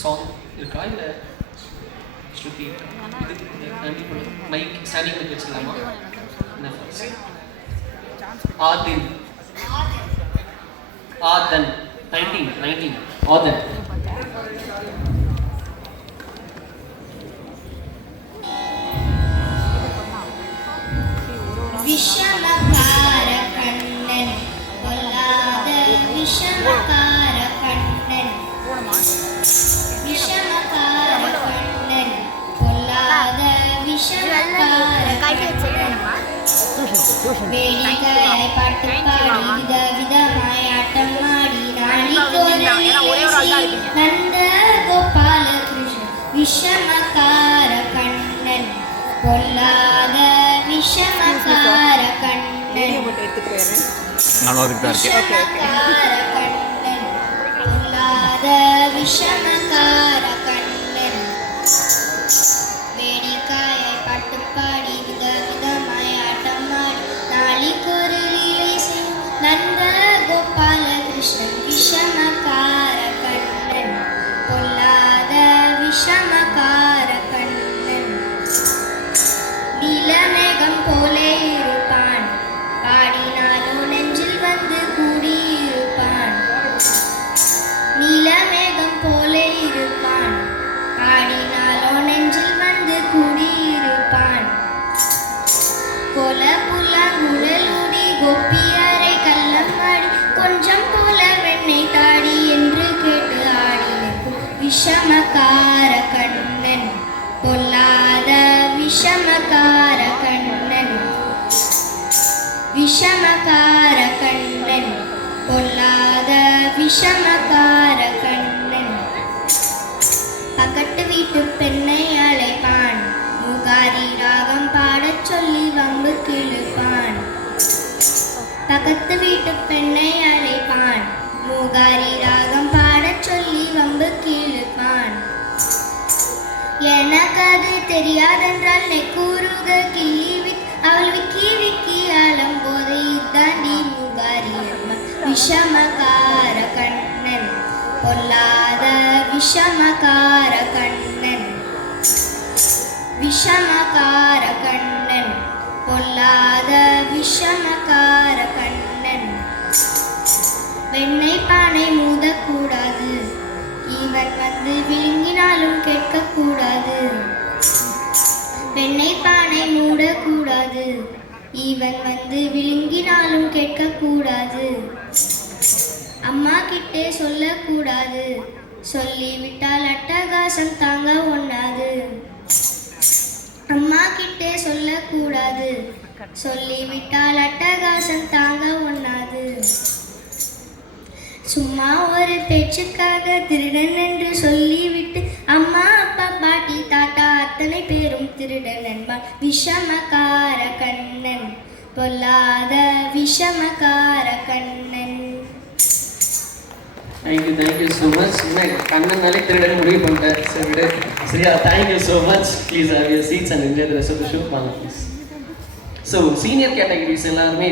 Song இருக்கா இல்லை ஸ்ருதி இருக்கா? இது மைக் ஸ்டாண்டிங் மைக் வச்சுக்கலாமா? ஆதின் ஆதன் 19 ஆதன். விஷமகார கண்ணன் பொல்லாத விஷமகார கண்ணன் விஷமகார கண்ணன் பொல்லாத விஷமகார கண்ணன் வேடிக்கையாய் பாட்டு பாடி விதவிதமாய் ஆட்டம் ஆடி நாளிதோறும் நந்த கோபால கிருஷ்ணன் விஷமகார கண்ணன் பொல்லாத விஷமகார கண்ணன் விஷமகார கண்ணன் பொல்லாத விஷமகார கண்ணன் வேடிக்கையாய் பாட்டு பாடி விதவிதமாய் ஆட்டம் ஆடி நாளிக்கொரு லீலை செய்யும் நந்த கோபால கிருஷ்ணன் விஷமகார கண்ணன் பொல்லாத விஷமகார கண்ணன் நீலமேகம் போலே இருப்பான் பாடினாலும் நெஞ்சில் வந்து கூடியிருப்பான் நீலமேகம் போலே இருப்பான் பாடினாலும் நெஞ்சில் வந்து கூடியிருப்பான் கோல புல்லாங்குழலுடி கோப்பியரை கள்ளம் ஆடி கொஞ்சம் போல வெண்ணெய் தாடி என்று கேட்டு ஆடி நிற்கும் விஷமகார கண்ணன் பொல்லாத விஷமகார கண்ணன் விஷமகார கண்ணன் பொல்லாத விஷமகார கண்ணன் பக்கத்து வீட்டு பெண்ணை அழைப்பான் முகாரி ராகம் பாடச் சொல்லி வம்பு கிழுப்பான் பக்கத்து வீட்டு பெண்ணை அழைப்பான் முகாரி ராகம் பாடச் சொல்லி வம்பு கிழுப்பான் எனக்கு அது தெரியாதென்றால் நெக்கூறுக கிள்ளி அவள் விக்கி விக்கி ஆலம் போதை தாண்டி முகாரி அம்மா விஷமகார கண்ணன் பொல்லாத விஷமகார கண்ணன் விஷமகார கண்ணன் பொல்லாத விஷமகார கண்ணன் வெண்ணெய் பானை மூடக்கூடாது இவன் வந்து விழுங்கினாலும் கேட்கக்கூடாது வெண்ணெய் பானை மூடக்கூடாது இவன் வந்து விழுங்கினாலும் கேட்கக்கூடாது அம்மா கிட்டே சொல்லக்கூடாது சொல்லிவிட்டால் அட்டகாசம் தாங்க ஒண்ணாது அம்மா கிட்டே சொல்லக்கூடாது சொல்லிவிட்டால் அட்டகாசம் தாங்க ஒண்ணாது சும்மா ஒரு பேச்சுக்காக திருடன் என்று சொல்லிவிட்டு அம்மா அப்பா பாட்டி தாத்தா அத்தனை பேரும் திருடன் என்பான் விஷமகார கண்ணன் பொல்லாத விஷமகார கண்ணன். Thank you so much. கண்ணனாலே திருடன் முடிவு பண்ணிட்டேன். சரி விடு. சரியா, thank you so much. Please have your seats and enjoy the rest of the show. வாங்க ப்ளீஸ். ஸோ சீனியர் கேட்டகரிஸ் எல்லாருமே